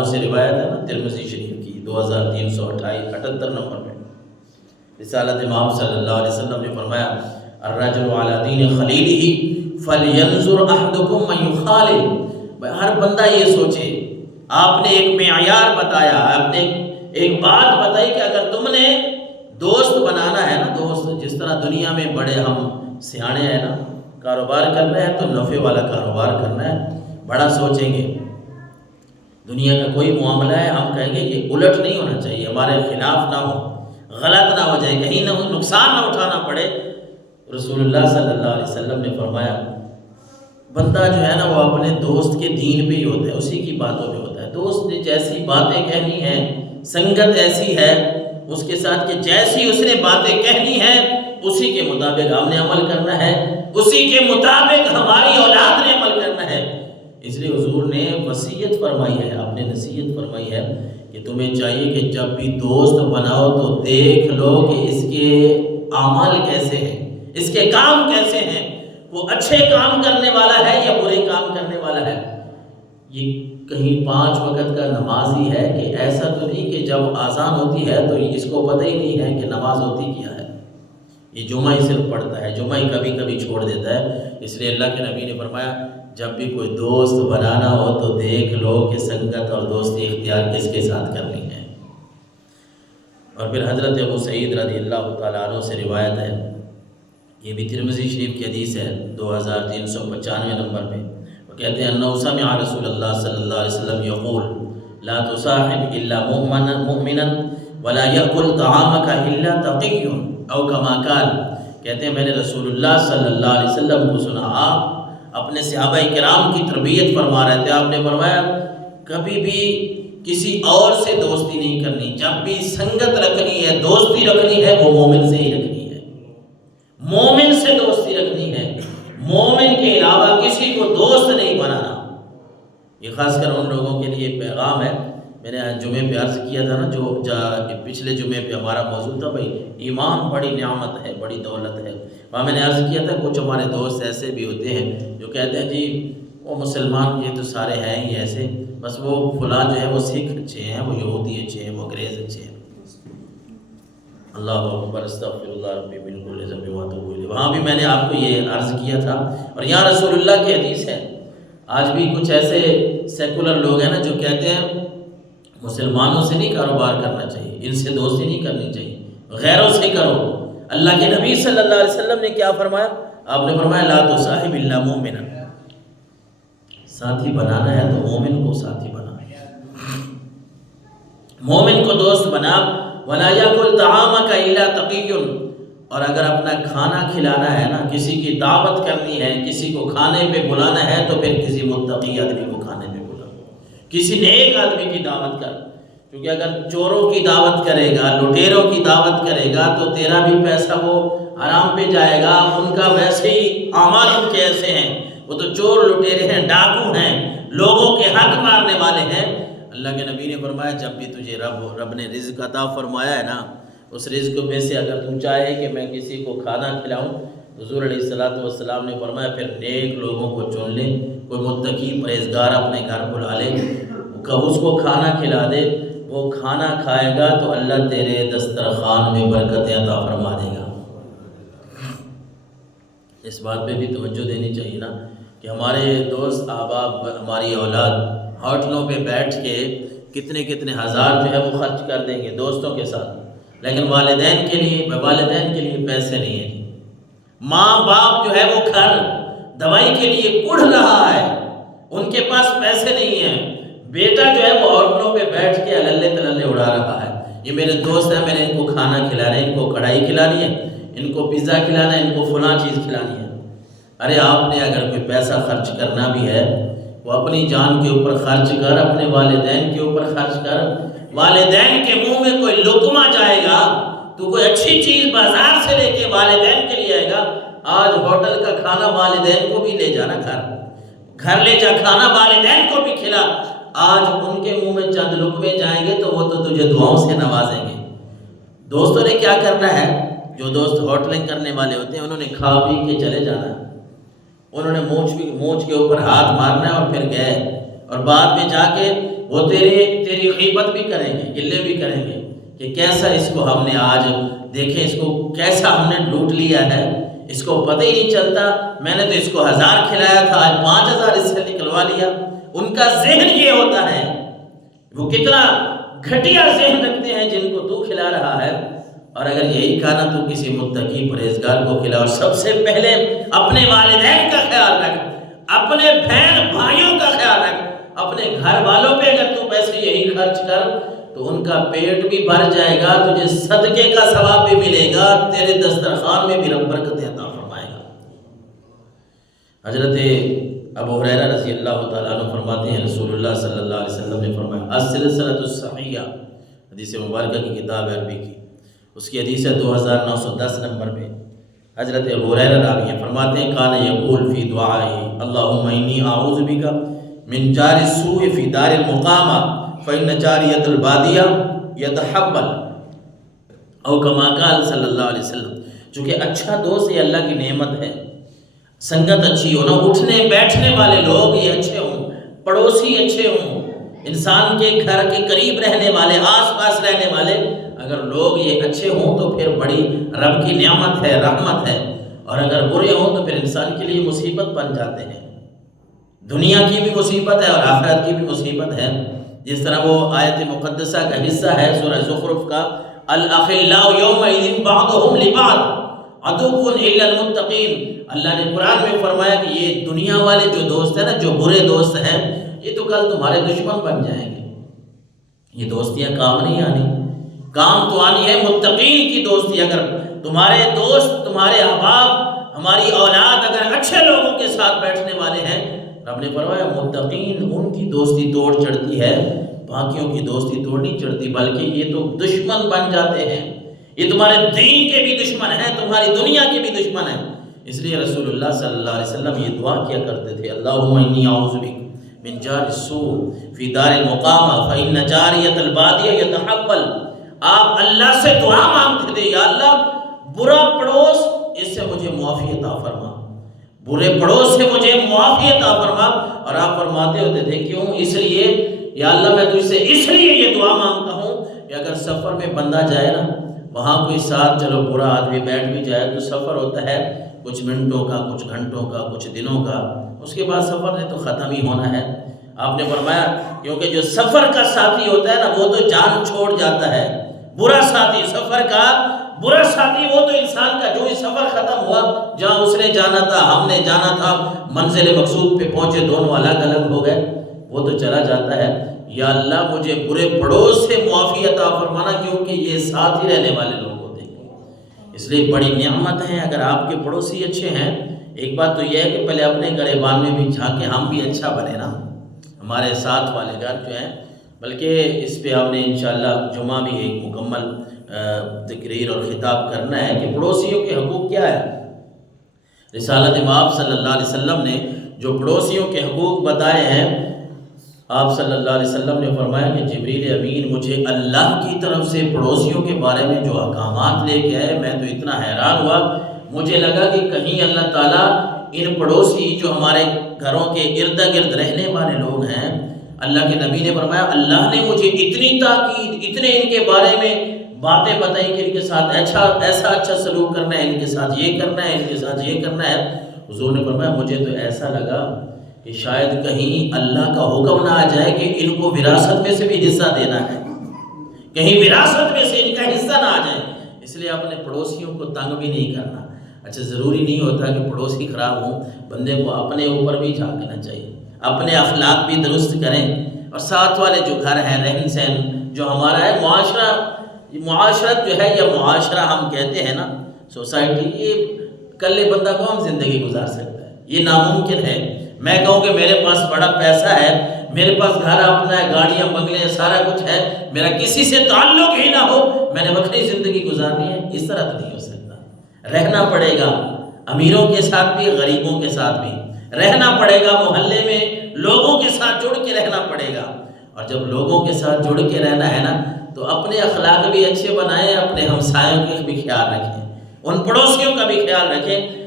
عنہ سے روایت ہے نا ترمذی شریف کی 2378 نمبر میں، رسالت امام صلی اللہ علیہ وسلم نے فرمایا الرجل علی دین خلیلہ فلینظر احدکم من یخالل۔ ہر بندہ یہ سوچے، آپ نے ایک معیار بتایا، آپ نے ایک بات بتائی کہ اگر تم نے دوست بنانا ہے نا، دوست جس طرح دنیا میں بڑے ہم سیانے ہیں نا، کاروبار کرنا ہے تو نفع والا کاروبار کرنا ہے، بڑا سوچیں گے۔ دنیا کا کوئی معاملہ ہے ہم کہیں گے یہ الٹ نہیں ہونا چاہیے، ہمارے خلاف نہ ہو، غلط نہ ہو جائے، کہیں نہ نقصان نہ اٹھانا پڑے۔ رسول اللہ صلی اللہ علیہ وسلم نے فرمایا بندہ جو ہے نا وہ اپنے دوست کے دین پہ ہی ہوتا ہے، اسی کی باتوں پہ ہوتا ہے۔ دوست نے جیسی باتیں کہنی ہیں، سنگت ایسی ہے اس کے ساتھ کہ جیسی اس نے باتیں کہنی ہیں اسی کے مطابق ہم نے عمل کرنا ہے، اسی کے مطابق ہماری اولاد نے عمل کرنا ہے۔ اس لیے حضور نے وصیت فرمائی ہے، آپ نے نصیحت فرمائی ہے کہ تمہیں چاہیے کہ جب بھی دوست بناؤ تو دیکھ لو کہ اس کے اعمال کیسے ہیں، اس کے کام کیسے ہیں، وہ اچھے کام کرنے والا ہے یا برے کام کرنے والا ہے۔ یہ کہیں 5 وقت کا نمازی ہے کہ ایسا تو نہیں کہ جب اذان ہوتی ہے تو اس کو پتہ ہی نہیں ہے کہ نماز ہوتی کیا ہے، یہ جمعہ ہی صرف پڑھتا ہے، جمعہ ہی کبھی کبھی چھوڑ دیتا ہے۔ اس لیے اللہ کے نبی نے فرمایا جب بھی کوئی دوست بنانا ہو تو دیکھ لو کہ سنگت اور دوستی اختیار کس کے ساتھ کرنی ہے۔ اور پھر حضرت ابو سعید رضی اللہ تعالیٰ عنہ سے روایت ہے، یہ بھی ترمذی شریف کی حدیث ہے 2395 نمبر پہ، وہ کہتے ہیں انہ سمع رسول اللہ صلی اللہ علیہ وسلم یقول لا تصاحب الا مؤمنا ولا یأکل طعامک الا تقی او کما قال۔ کہتے ہیں میں نے رسول اللہ صلی اللہ علیہ وسلم کو سنا، آپ اپنے صحابہ کرام کی تربیت فرما رہے تھے، آپ نے فرمایا کبھی بھی کسی اور سے دوستی نہیں کرنی، جب بھی سنگت رکھنی ہے، دوستی رکھنی ہے، وہ مومن سے ہی رکھنی ہے، مومن سے دوستی رکھنی ہے، مومن کے علاوہ کسی کو دوست نہیں بنانا۔ یہ خاص کر ان لوگوں کے لیے پیغام ہے، میں نے جمعے پہ عرض کیا تھا نا، جو پچھلے جمعے پہ ہمارا موضوع تھا بھائی ایمان بڑی نعمت ہے، بڑی دولت ہے، وہاں میں نے عرض کیا تھا کچھ ہمارے دوست ایسے بھی ہوتے ہیں جو کہتے ہیں جی وہ مسلمان یہ تو سارے ہیں ہی ایسے، بس وہ فلاں جو ہے وہ سکھ اچھے ہیں، وہ یہودی اچھے ہیں، وہ انگریز اچھے ہیں۔ اللہ اکبر استغفر اللہ ربی من کل ذنب واتوب الیہ۔ وہاں بھی میں نے آپ کو یہ عرض کیا تھا، اور یہاں رسول اللہ کی حدیث ہے۔ آج بھی کچھ ایسے سیکولر لوگ ہیں نا جو کہتے ہیں مسلمانوں سے نہیں کاروبار کرنا چاہیے، ان سے دوستی نہیں کرنی چاہیے، غیروں سے کرو۔ اللہ کے نبی صلی اللہ علیہ وسلم نے کیا فرمایا؟ آپ نے فرمایا لا تصاحب الا مؤمنا، ساتھی بنانا ہے تو مومن کو ساتھی بنا، مومن کو دوست بنا۔ ولا یاکل طعامک الا تقی، اور اگر اپنا کھانا کھلانا ہے نا، کسی کی دعوت کرنی ہے، کسی کو کھانے پہ بلانا ہے تو پھر کسی متقی آدمی کو کھانے پہ بلا، کسی نیک آدمی کی دعوت کر، کیونکہ اگر چوروں کی دعوت کرے گا، لٹیروں کی دعوت کرے گا تو تیرا بھی پیسہ وہ حرام پہ جائے گا، ان کا ویسے ہی اعمال ان کے ایسے ہیں، وہ تو چور لٹیرے ہیں، ڈاکو ہیں، لوگوں کے حق مارنے والے ہیں۔ اللہ کے نبی نے فرمایا جب بھی تجھے رب نے رزق عطا فرمایا ہے نا، اس رزق میں سے اگر تو چاہے کہ میں کسی کو کھانا کھلاؤں، حضور علیہ السلام نے فرمایا پھر نیک لوگوں کو چن لے، کوئی متقی پرہیزگار اپنے گھر بلا لے، اس کو کھانا کھلا دے، وہ کھانا کھائے گا تو اللہ تیرے دسترخوان میں برکتیں عطا فرما دے گا۔ اس بات پہ بھی توجہ دینی چاہیے نا کہ ہمارے دوست احباب، ہماری اولاد ہوٹلوں پہ بیٹھ کے کتنے کتنے ہزار جو ہے وہ خرچ کر دیں گے دوستوں کے ساتھ، لیکن والدین کے لیے پیسے نہیں ہیں۔ ماں باپ جو ہے وہ گھر دوائی کے لیے کڑھ رہا ہے، ان کے پاس پیسے نہیں ہیں، بیٹا جو ہے وہ ہوٹلوں پہ بیٹھ کے اللے تللے اڑا رہا ہے۔ یہ میرے دوست ہیں، میں نے ان کو کھانا کھلانا ہے، ان کو کڑھائی کھلانی ہے، ان کو پیزا کھلانا ہے، ان کو فلاں چیز کھلانی ہے۔ ارے آپ نے اگر کوئی پیسہ خرچ کرنا بھی ہے وہ اپنی جان کے اوپر خرچ کر، اپنے والدین کے اوپر خرچ کر۔ والدین کے منہ میں کوئی لقمہ جائے گا تو کوئی اچھی چیز بازار سے لے کے والدین کے لیے آئے گا۔ آج ہوٹل کا کھانا والدین کو بھی لے جانا، گھر لے جا کھانا والدین کو بھی کھلا، آج ان کے منہ میں چند لقمے جائیں گے تو وہ تو تجھے دعاؤں سے نوازیں گے۔ دوستوں نے کیا کرنا ہے؟ جو دوست ہوٹلنگ کرنے والے ہوتے ہیں انہوں نے کھا پی کے چلے جانا ہے، انہوں نے مونچھ کے اوپر ہاتھ مارنا ہے اور پھر گئے، اور بعد میں جا کے وہ تیری غیبت بھی کریں گے، گلے بھی کریں گے کہ کیسا اس کو ہم نے آج دیکھیں، اس کو کیسا ہم نے لوٹ لیا ہے، اس کو پتہ ہی نہیں چلتا، میں نے تو اس کو 1000 کھلایا تھا، آج 5000 اس سے نکلوا لیا۔ ان کا ذہن یہ ہوتا ہے، وہ کتنا گھٹیا ذہن رکھتے ہیں جن کو تو کھلا رہا ہے۔ اور اگر یہی کھانا تو کسی متقی پرہیزگار کو کھلا، اور سب سے پہلے اپنے والدین کا خیال رکھ، اپنے بہن بھائیوں کا خیال رکھ، اپنے گھر والوں پہ اگر تو پیسے یہی خرچ کر تو ان کا پیٹ بھی بھر جائے گا، تجھے صدقے کا ثواب بھی ملے گا، تیرے دسترخوان میں بھی رب برکت عطا فرمائے گا۔ حضرت ابو ہریرہ رضی اللہ تعالیٰ عنہ فرماتے ہیں رسول اللہ صلی اللہ علیہ وسلم نے فرمایا السلسلۃ الصحیحہ، حدیث مبارکہ کی کتاب ہے عربی کی، اس کی حدیث ہے 2910 نمبر پہ۔ حضرت ابو ہریرہ راوی ہیں، فرماتے ہیں کان یقول فی دعائہ اللہم انی اعوذ بک من جار السوء فی دار المقامہ فإن جاریۃ البادیہ یتحبل، او کما قال صلی اللہ علیہ وسلم۔ چونکہ اچھا دوست یہ اللہ کی نعمت ہے، سنگت اچھی ہو نا، اٹھنے بیٹھنے والے لوگ یہ اچھے ہوں، پڑوسی اچھے ہوں، انسان کے گھر کے قریب رہنے والے، آس پاس رہنے والے اگر لوگ یہ اچھے ہوں تو پھر بڑی رب کی نعمت ہے، رحمت ہے، اور اگر برے ہوں تو پھر انسان کے لیے مصیبت بن جاتے ہیں، دنیا کی بھی مصیبت ہے اور آخرت کی بھی مصیبت ہے۔ جس طرح وہ آیت مقدسہ کا حصہ ہے سورہ زخرف کا، الاخلاء یومئذ بعضهم لبعض عدو الا المتقین، اللہ نے قرآن میں فرمایا کہ یہ دنیا والے جو دوست ہیں نا، جو برے دوست ہیں، یہ تو کل تمہارے دشمن بن جائیں گے۔ یہ دوستیاں کام نہیں آنی، کام تو آنی ہے متقین کی دوستی۔ اگر تمہارے دوست، تمہارے احباب، ہماری اولاد اگر اچھے لوگوں کے ساتھ بیٹھنے والے ہیں، رب نے فرمایا متقین ان کی دوستی توڑ چڑھتی ہے، باقیوں کی دوستی توڑ نہیں چڑھتی، بلکہ یہ تو دشمن بن جاتے ہیں، یہ تمہارے دین کے بھی دشمن ہیں، تمہاری دنیا کے بھی دشمن ہیں۔ اس لیے رسول اللہ صلی اللہ علیہ وسلم یہ دعا کیا کرتے تھے، اللہم انی اعوذ بک من جار السوء فی دار المقامہ فإن جاریۃ البادیہ یتحول۔ آپ اللہ سے دعا مانگتے تھے، یا اللہ برا پڑوس اس سے مجھے معافی عطا فرما، برے پڑوس سے مجھے معافی عطا فرما۔ اور آپ فرماتے ہوتے تھے کیوں؟ اس لیے یا اللہ میں تجھ سے اس لیے یہ دعا مانگتا ہوں کہ اگر سفر میں بندہ جائے نا، وہاں کوئی ساتھ چلو برا آدمی بیٹھ بھی جائے تو سفر ہوتا ہے کچھ منٹوں کا، کچھ گھنٹوں کا، کچھ دنوں کا، اس کے بعد سفر نے تو ختم ہی ہونا ہے۔ آپ نے فرمایا کیونکہ جو سفر کا ساتھی ہوتا ہے نا وہ تو جان چھوڑ جاتا ہے، برا ساتھی، سفر کا برا ساتھی وہ تو انسان کا جو ہی سفر ختم ہوا، جہاں اس نے جانا تھا، ہم نے جانا تھا، منزل مقصود پہ پہنچے، دونوں الگ الگ ہو گئے، وہ تو چلا جاتا ہے۔ یا اللہ مجھے برے پڑوس سے معافی عطا فرمانا، کیونکہ یہ ساتھ ہی رہنے والے لوگ ہوتے ہیں۔ اس لیے بڑی نعمت ہے اگر آپ کے پڑوسی اچھے ہیں۔ ایک بات تو یہ ہے کہ پہلے اپنے گریبان میں بھی جھانکیں، ہم بھی اچھا بنے نا، ہمارے ساتھ والے گھر جو ہیں۔ بلکہ اس پہ ہم نے انشاءاللہ جمعہ بھی ایک مکمل تقریر اور خطاب کرنا ہے کہ پڑوسیوں کے حقوق کیا ہے۔ رسالت مآب صلی اللہ علیہ وسلم نے جو پڑوسیوں کے حقوق بتائے ہیں، آپ صلی اللہ علیہ وسلم نے فرمایا کہ جبریل امین مجھے اللہ کی طرف سے پڑوسیوں کے بارے میں جو احکامات لے کے آئے، میں تو اتنا حیران ہوا، مجھے لگا کہ کہیں اللہ تعالیٰ ان پڑوسی جو ہمارے گھروں کے ارد گرد رہنے والے لوگ ہیں، اللہ کے نبی نے فرمایا اللہ نے مجھے اتنی تاکید، اتنے ان کے بارے میں باتیں بتائی کہ ان کے ساتھ ایسا اچھا سلوک کرنا ہے، ان کے ساتھ یہ کرنا ہے، ان کے ساتھ یہ کرنا ہے۔ حضور نے فرمایا مجھے تو ایسا لگا کہ شاید کہیں اللہ کا حکم نہ آ جائے کہ ان کو وراثت میں سے بھی حصہ دینا ہے، کہیں وراثت میں سے ان کا حصہ نہ آ جائے۔ اس لیے اپنے پڑوسیوں کو تنگ بھی نہیں کرنا۔ اچھا ضروری نہیں ہوتا کہ پڑوسی خراب ہوں، بندے کو اپنے اوپر بھی جھانکنا چاہیے، اپنے اخلاق بھی درست کریں، اور ساتھ والے جو گھر ہیں، رہن سہن جو ہمارا ہے، معاشرت جو ہے یا معاشرہ ہم کہتے ہیں نا، سوسائٹی، یہ کلے بندہ کو ہم زندگی گزار سکتا ہے، یہ ناممکن ہے۔ میں کہوں کہ میرے پاس بڑا پیسہ ہے، میرے پاس گھر اپنا ہے، گاڑیاں بنگلے سارا کچھ ہے، میرا کسی سے تعلق ہی نہ ہو، میں نے وقتی زندگی گزارنی ہے، اس طرح تو نہیں ہو سکتا۔ رہنا پڑے گا امیروں کے ساتھ بھی، غریبوں کے ساتھ بھی رہنا پڑے گا، محلے میں لوگوں کے ساتھ جڑ کے رہنا پڑے گا۔ اور جب لوگوں کے ساتھ جڑ کے رہنا ہے نا تو اپنے اخلاق بھی اچھے بنائیں، اپنے ہمسایوں کا بھی خیال رکھیں، ان پڑوسیوں کا بھی خیال رکھیں